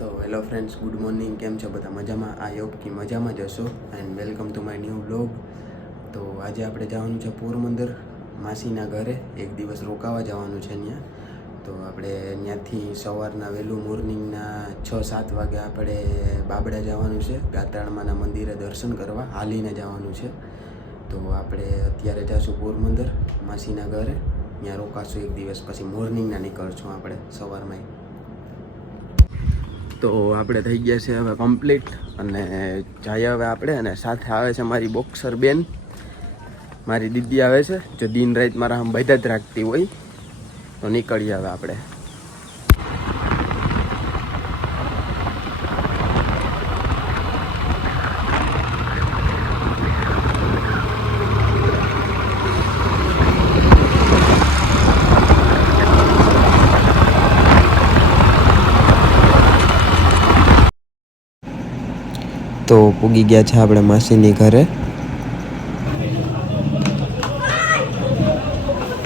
તો hello friends, good morning. કેમ છો બધા? મજામાં? આ યોગ કે મજામાં જ હશો. And welcome to my new blog. તો આજે આપણે જવાનું છે પોરબંદર માસીના ઘરે. એક દિવસ રોકાવા જવાનું છે ત્યાં. તો આપણે ત્યાંથી સવારના વહેલું મોર્નિંગના 6-7 વાગે આપણે બાબડા જવાનું છે. ગાત્રાળમાના મંદિરે દર્શન કરવા હાલીને જવાનું છે. તો આપણે અત્યારે જઈશું પોરબંદર માસીના ઘરે. ત્યાં રોકાશું એક દિવસ, પછી મોર્નિંગના નીકળશું આપણે સવારમાં. તો આપણે થઈ ગયા છે હવે કમ્પ્લીટ અને જઈએ હવે આપણે. અને સાથે આવે છે મારી બોક્સર બેન, મારી દીદી આવે છે. જો દિન રાત મારા આમ બધા જ રાખતી હોય તો નીકળીએ હવે આપણે. તો પૂગી ગયા છે આપણે માસીની ઘરે.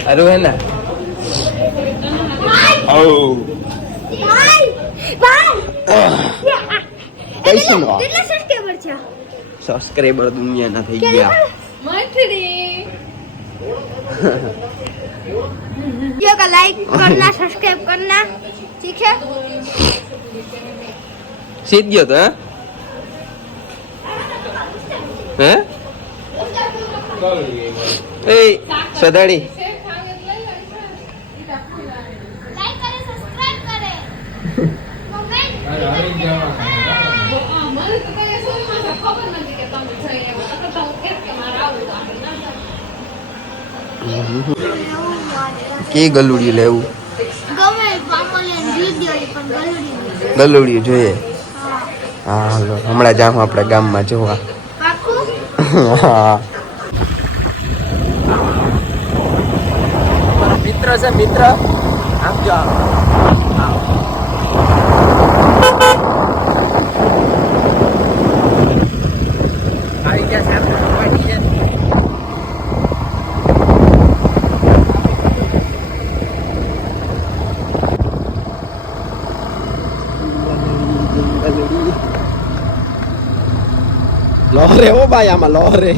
હારું હે ને? સબસ્ક્રાઇબર દુનિયાના થઈ ગયા. वीडियो का लाइक करना, सब्सक्राइब करना, ठीक है? સીધ ગયો તો હે એ સદાડી लाइक करे, सब्सक्राइब करे, कमेंट કે ગલુડિયું લેવું? ગમે પાપોલે વિડિયો પણ ગલુડી ગલુડિયું જોઈએ. હા હાલો, હમણાં જામ આપણે ગામમાં જોવા. પાકું હા, મિત્ર છે મિત્ર. આમ જો આવી ગયા છે. લોહરે ઓ ભાઈ, આમાં લોહરે.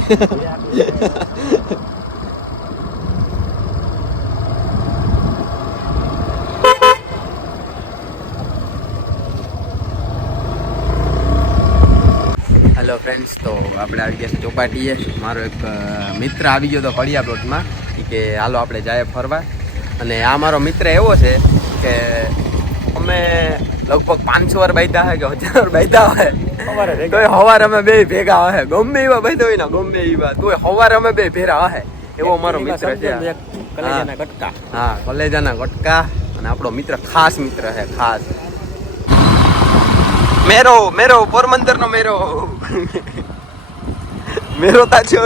હેલો ફ્રેન્ડ્સ, તો આપણે આવી ગયા છે ચોપાટીએ. મારો એક મિત્ર આવી ગયો હતો કડિયા પ્લોટમાં. કે હાલો આપણે જાય ફરવા. અને આ મારો મિત્ર એવો છે કે અમે લગભગ 500 વાર બાંધ્યા હોય કે 1000 વાર બાંધ્યા હોય તો સવાર અમે બે ભેગા હોય. ગમે એવા બાંધ્યા હોય ને, ગમે એવા તો સવાર અમે બે ભેરા હોય. એવો મારો મિત્ર છે. હા, કલેજાના ગટકા. અને આપણો મિત્ર ખાસ મિત્ર છે, ખાસ. મેરો મેરો પોરબંદર નો મેરો મેરો તા છો.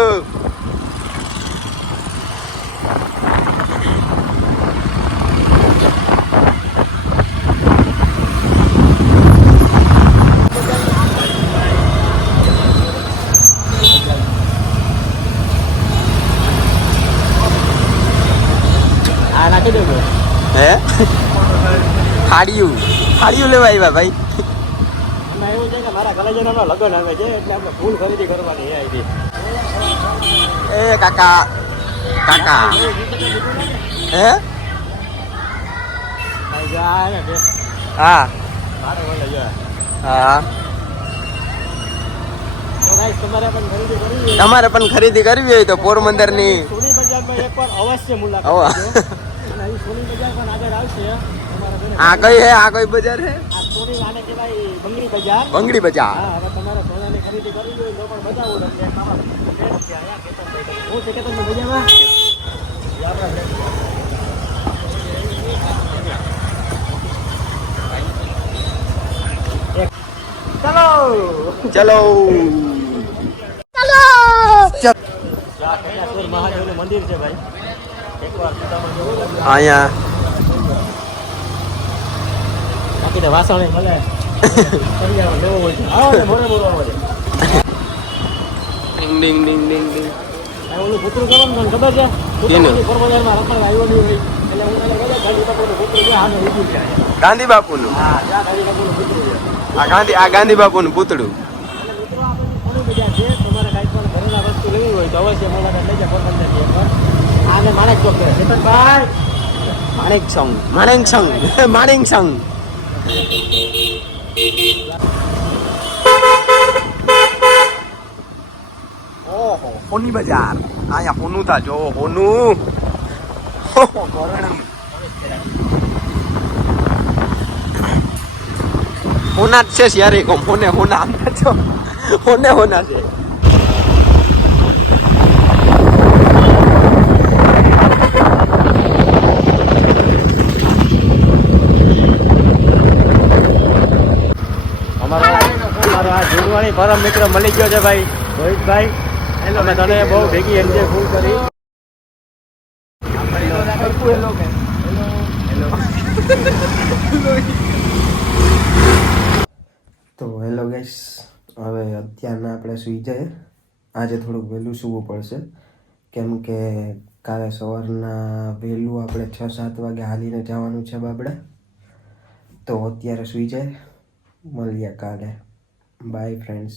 હે હાડિયું હાડિયું લેવા આવ્યા ભાઈ. એવું છે કે મારા કલેજનો લગન આવે છે એટલે આપણે ફૂલ ખરીદી કરવાની આવી. એ કાકા કાકા હે હા મારે બોલે છે. હા, તો ગાઈસ તમારે પણ ખરીદી કરવી હોય તો પોરબંદર ની સોની બજારમાં એકવાર અવશ્ય મુલાકાત આવો. લેજો. અને અહીં સોની બજાર પણ આગળ આવશે. આ કઈ હે? આ કઈ બજાર હે? આ સોની આને કહેવાય બંગડી બજાર. બંગડી બજાર. હા, હવે તમારે સોનાની ખરીદી કરવી હોય તો પણ બતાવું એટલે તમારે ફ્રેન્ડ છે અહીંયા કેતનભાઈ. હું છે કેતનભાઈ મજામાં? ચલો ચલો चलो મહાદેવનું મંદિર છે ભાઈ. એકવાર અહીંયા બાકી તો વાસણ મળે લેવો હોય છે. આવો ને મોરે મોરો આવે છે. ડિંગ ડિંગ ડિંગ ડિંગ ડિંગ. ઓલું પુત્ર કરવાનું મને ખબર છે. કેનું? પોરબંદરમાં રમણ આવ્યો નહીં હોય એટલે હું ગાંધી બાપુનું પુત્ર છે. ગાંધી બાપુનું. હા, ત્યાં ગાંધી બાપુનું પુત્ર છે. આ ગાંધી બાપુનું પૂતળું. અને મિત્રો આ બધી ઘણી મજા છે. તમારે કાંઈ પણ ઘરેલા વસ્તુ લેવી હોય તો અવશ્ય મુલાકાત લેજો પોરબંદરની એકવાર. આને માણેક ચોક છે ચેતનભાઈ. માણેક સંગ. ઓહો હોની બજાર. અહીંયા હોનું તા જો હોનું. હોના જ છે યાર કોમ હોના અંદર છો હોના છે. અમારો આ જૂનવાણી પરમ મિત્ર મળી ગયો છે ભાઈ રોહિતભાઈ. અમે તને બહુ ભેગી એન્જોય ફૂલ કરી. તો હેલો ગાઈસ, હવે અત્યારના આપણે સૂઈ જાય. આજે થોડુંક વહેલું સૂવું પડશે કેમ કે કાલે સવારના વહેલું આપણે 6-7 વાગે હાલીને જવાનું છે બાબડા. તો અત્યારે સૂઈ જાય, મળીએ કાલે. By friends.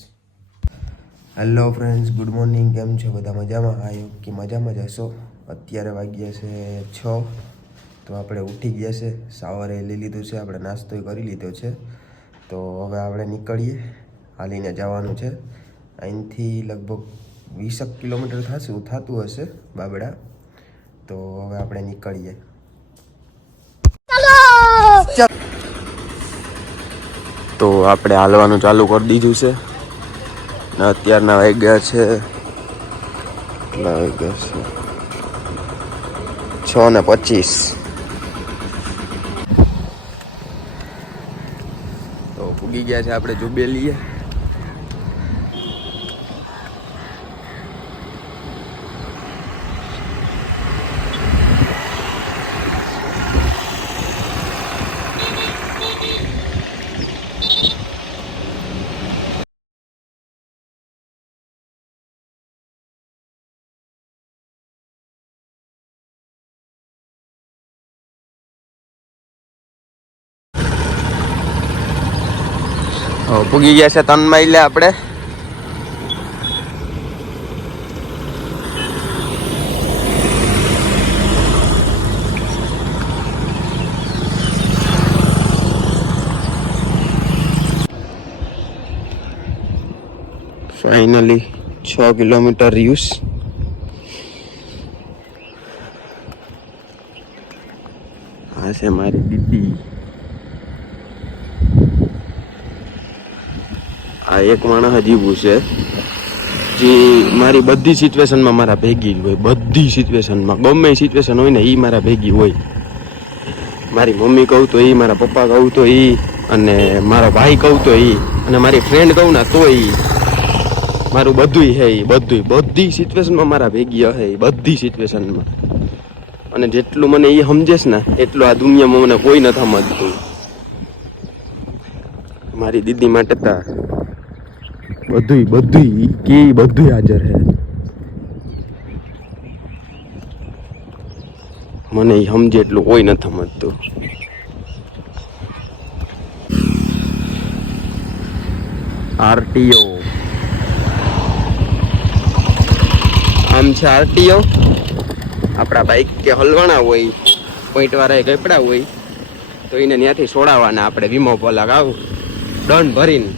Hello friends, good morning. કેમ છો બધા? મજામાં? આવ્યો કે મજામાં જ હશો. અત્યારે વાગ્યા છે 6. તો આપણે ઉઠી ગયા છે, શાવરે લઈ લીધું છે, આપણે નાસ્તો કરી લીધો છે. તો હવે આપણે નીકળીએ, હાલીને જવાનું છે. અહીંથી લગભગ 20 કિલોમીટર થતું હશે બાબડા. તો હવે આપણે નીકળીએ. તો આપણે હાલવાનું ચાલુ કરી દીધું છે. અત્યારના વાગ્યા છે 6:25. તો પૂગી ગયા છે આપણે જુબેલીએ. પૂગી ગયા છે 3 માઇલે આપણે. Finally 6 kilometre use. આ છે મારી દીદી. આ એક માણસ હજીવું છે જે મારી બધી સિચ્યુએશનમાં મારા ભેગી હોય. બધી સિચ્યુએશનમાં ગમે સિચ્યુએશન હોય ને એ મારા ભેગી હોય. મારી મમ્મી કહું તો એ, મારા પપ્પા કહું તો એ, અને મારા ભાઈ કહું તો એ, અને મારી ફ્રેન્ડ કહું ને તો એ. મારું બધુંય હે એ બધી સિચ્યુએશનમાં મારા ભેગી હે એ બધી સિચ્યુએશનમાં. અને જેટલું મને એ સમજેશ ને એટલું આ દુનિયામાં મને કોઈ નથી સમજતું. મારી દીદી માટે તા બધું હાજર હે. મને એ સમજે એટલું કોઈ નથી સમજતું. આરટીઓ આમ છે. આરટીઓ આપણા બાઈક કે હલવાના હોય, પોઈન્ટ વાળા કપડા હોય તો એને ત્યાંથી છોડાવવાના આપણે. વીમો પલાક આવું દંડ ભરીને.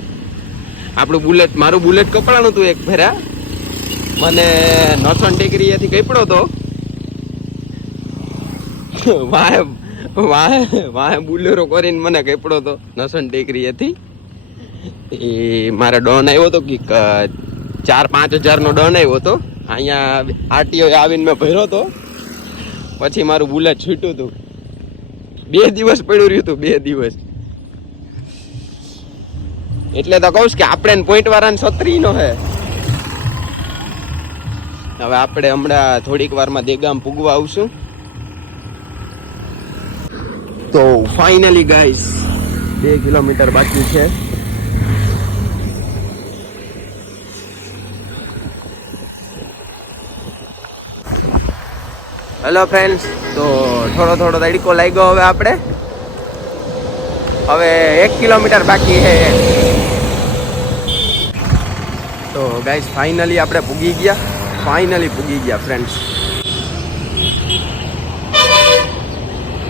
આપણું બુલેટ, મારું બુલેટ કપડાનું હતું એક ભેરા. મને નોસન ટેકરીએથી કપડો તો વાહે બુલેરો કરીને મને કપડો તો નોસન ટેકરીએથી. એ મારે ડન આવ્યો હતો કે 4-5 હજારનો ડન આવ્યો હતો. અહીંયા આરટીઓ આવીને મેં ભર્યો હતો. પછી મારું બુલેટ છૂટ્યું હતું. 2 દિવસ પડ્યું રહ્યું હતું, 2 દિવસ. એટલે તો કહું કે આપણે પોઈન્ટ વાળાને 36 નો હે. હવે આપણે હમણાં થોડીક વારમાં દેગામ પૂગવા આવશું. તો ફાઇનલી ગાઈસ 2 કિલોમીટર બાકી છે. હેલો ફ્રેન્ડ્સ, તો થોડો તડકો લાગ્યો. હવે આપણે 1 કિલોમીટર બાકી છે. તો ગાઈસ ફાઇનલી આપણે પૂગી ગયા ફ્રેન્ડ્સ.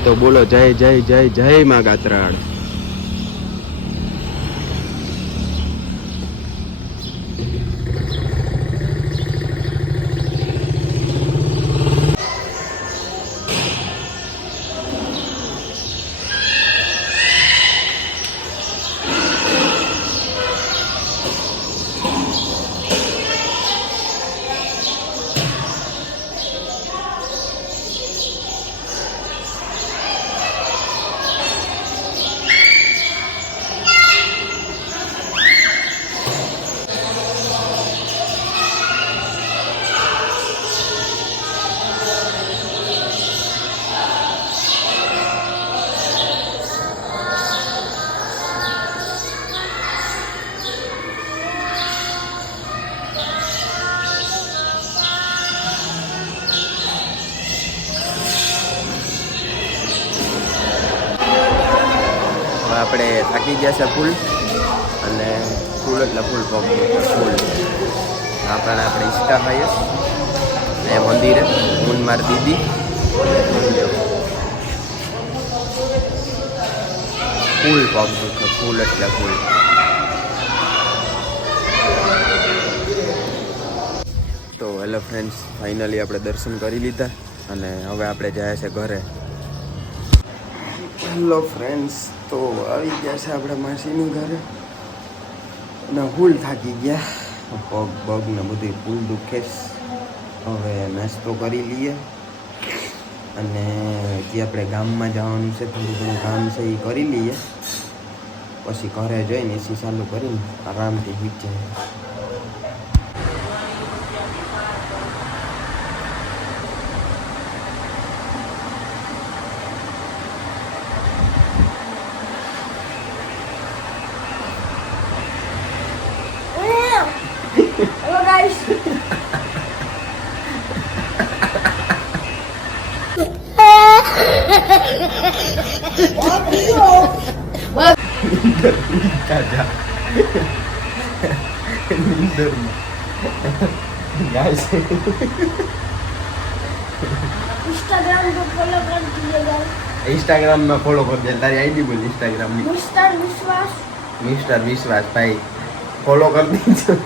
તો બોલો જય જય જય જય માં ગાત્રાળ. આપણે થાકી ગયા છે ફૂલ, અને ફૂલ એટલે ફૂલ પગ ફૂલ. આપણે ઈચ્છતા ખાઈએ એ મંદિરે હું મારી દીદી. ફૂલ પગ દુખે, ફૂલ એટલે ફૂલ. તો હેલો ફ્રેન્ડ્સ, ફાઇનલી આપણે દર્શન કરી લીધા અને હવે આપણે જાય છે ઘરે. હેલો ફ્રેન્ડ્સ, તો આવી ગયા છે આપણે માસીની ઘરે અને ફૂલ થાકી ગયા, પગ પગ ને બધું ફૂલ દુખે. હવે નાસ્તો કરી લઈએ અને જે આપણે ગામમાં જવાનું છે થોડું ઘણું કામ છે એ કરી લઈએ, પછી ઘરે જઈને એસી ચાલુ કરીને આરામથી હીટ જાય. Hello guys. इंस्टाग्राम में फॉलो कर दे. तारी आईडी बोल इंस्टाग्राम में. मिस्टर विश्वास. मिस्टर विश्वास भाई फॉलो कर दीजिए.